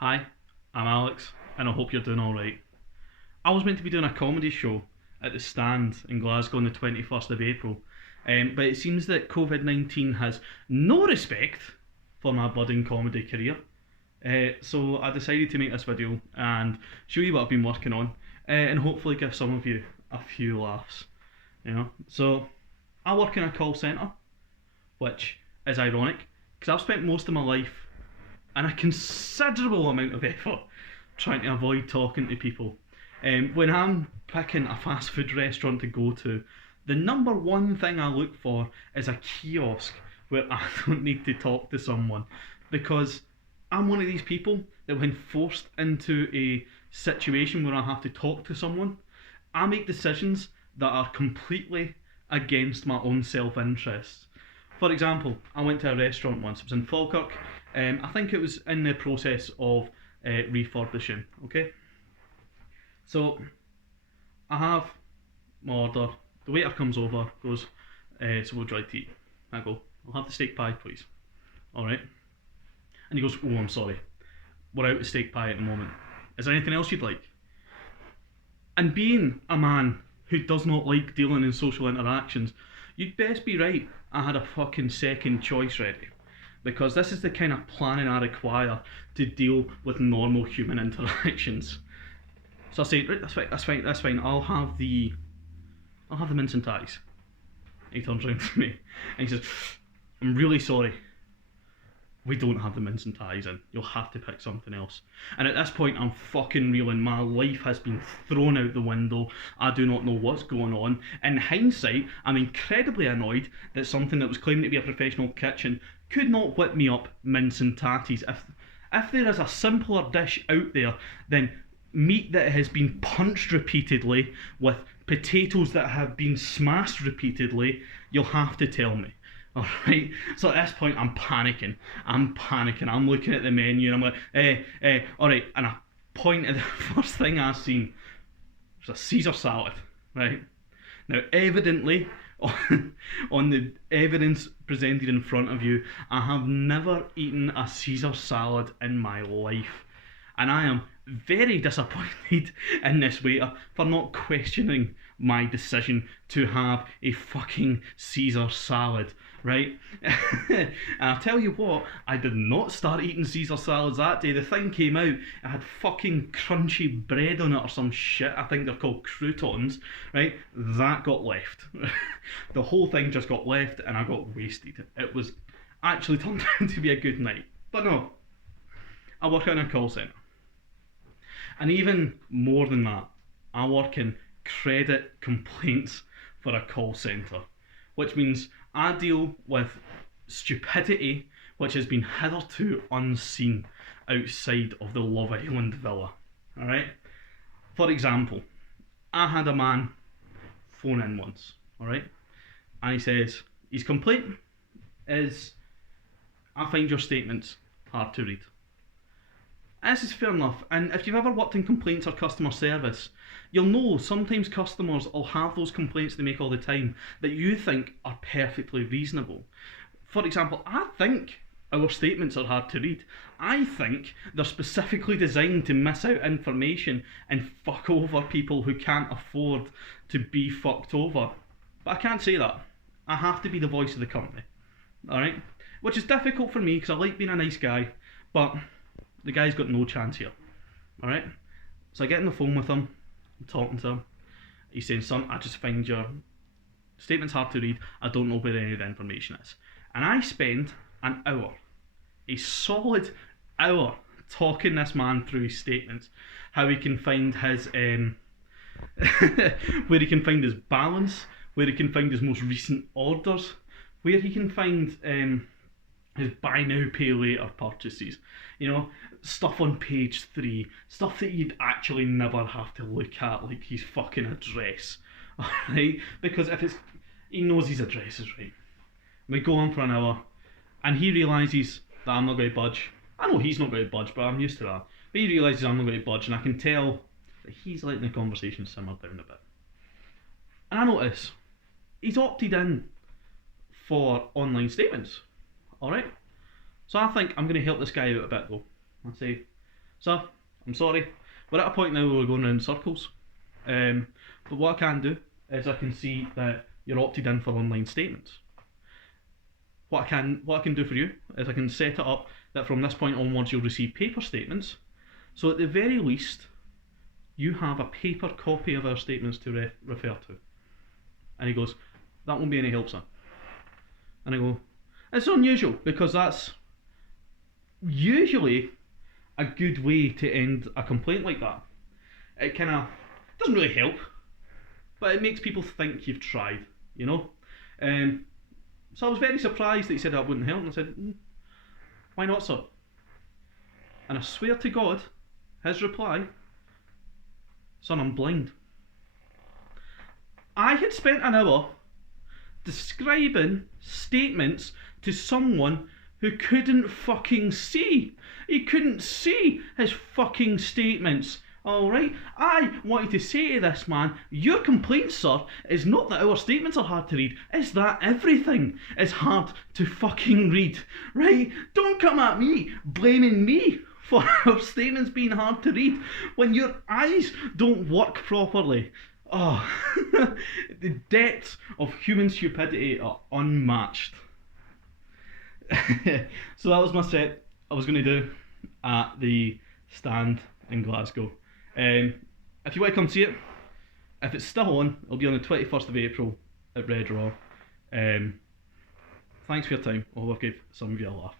Hi, I'm Alex, and I hope you're doing alright. I was meant to be doing a comedy show at the Stand in Glasgow on the 21st of April, but it seems that COVID 19 has no respect for my budding comedy career. So I decided to make this video and show you what I've been working on, and hopefully give some of you a few laughs. So I work in a call centre, which is ironic because I've spent most of my life and a considerable amount of effort trying to avoid talking to people. When I'm picking a fast food restaurant to go to, the number one thing I look for is a kiosk where I don't need to talk to someone, because I'm one of these people that when forced into a situation where I have to talk to someone, I make decisions that are completely against my own self-interest. For example, I went to a restaurant once. It was in Falkirk. I think it was in the process of refurbishing. Okay, so I have my order. The waiter comes over, goes, "So what would you like to eat?" I go, "I'll have the steak pie, please." All right, and he goes, "Oh, I'm sorry, we're out of steak pie at the moment. Is there anything else you'd like?" And being a man who does not like dealing in social interactions, you'd best be right I had a fucking second choice ready. Because this is the kind of planning I require to deal with normal human interactions. So I say, right, that's fine. I'll have the mince and ties. He turns around to me and he says, "I'm really sorry, we don't have the mince and ties in. You'll have to pick something else." And at this point, I'm fucking reeling. My life has been thrown out the window. I do not know what's going on. In hindsight, I'm incredibly annoyed that something that was claiming to be a professional kitchen could not whip me up mince and tatties. If there is a simpler dish out there than meat that has been punched repeatedly with potatoes that have been smashed repeatedly, you'll have to tell me. Alright, so at this point I'm panicking. I'm looking at the menu and I'm like, alright, and I point at the first thing I seen. It was a Caesar salad, right? Now, evidently, on the evidence presented in front of you, I have never eaten a Caesar salad in my life. And I am very disappointed in this waiter for not questioning my decision to have a fucking Caesar salad, right? And I'll tell you what, I did not start eating Caesar salads that day. The thing came out, it had fucking crunchy bread on it or some shit. I think they're called croutons, right? That got left. The whole thing just got left and I got wasted. It was actually turned out to be a good night. But no, I work in a call centre. And even more than that, I work in credit complaints for a call centre, which means I deal with stupidity which has been hitherto unseen outside of the Love Island villa. Alright? For example, I had a man phone in once, alright? And he says, his complaint is, "I find your statements hard to read." This is fair enough, and if you've ever worked in complaints or customer service, you'll know sometimes customers will have those complaints they make all the time that you think are perfectly reasonable. For example, I think our statements are hard to read. I think they're specifically designed to miss out information and fuck over people who can't afford to be fucked over. But I can't say that. I have to be the voice of the company, alright? Which is difficult for me because I like being a nice guy, but the guy's got no chance here. Alright? So I get on the phone with him, I'm talking to him. He's saying, "Son, I just find your statement's hard to read. I don't know where any of the information is." And I spend an hour, a solid hour, talking this man through his statements. How he can find his where he can find his balance, where he can find his most recent orders, where he can find his buy now pay later purchases, stuff on page 3, stuff that you'd actually never have to look at, like his fucking address. Alright, because he knows his address is right. We go on for an hour and he realises that I'm not going to budge. I know he's not going to budge, but I'm used to that. But he realises I'm not going to budge, and I can tell that he's letting the conversation simmer down a bit. And I notice he's opted in for online statements. Alright? So I think I'm going to help this guy out a bit though. I say, So, I'm sorry. We're at a point now where we're going around in circles. But what I can do is I can see that you're opted in for online statements. What I can do for you is I can set it up that from this point onwards you'll receive paper statements. So at the very least, you have a paper copy of our statements to refer to. And he goes, that won't be any help, sir. And I go, it's unusual because that's usually a good way to end a complaint like that. It kind of doesn't really help, but it makes people think you've tried, you know? So I was very surprised that he said that wouldn't help, and I said, why not, sir? And I swear to God, his reply, son, I'm blind. I had spent an hour describing statements to someone who couldn't fucking see. He couldn't see his fucking statements. Alright? I wanted to say to this man, your complaint, sir, is not that our statements are hard to read, it's that everything is hard to fucking read. Right? Don't come at me blaming me for our statements being hard to read when your eyes don't work properly. Oh, the depths of human stupidity are unmatched. So that was my set I was going to do at the Stand in Glasgow. If you want to come see it, if it's still on, it'll be on the 21st of April at Red Raw. Thanks for your time. I hope I gave some of you a laugh.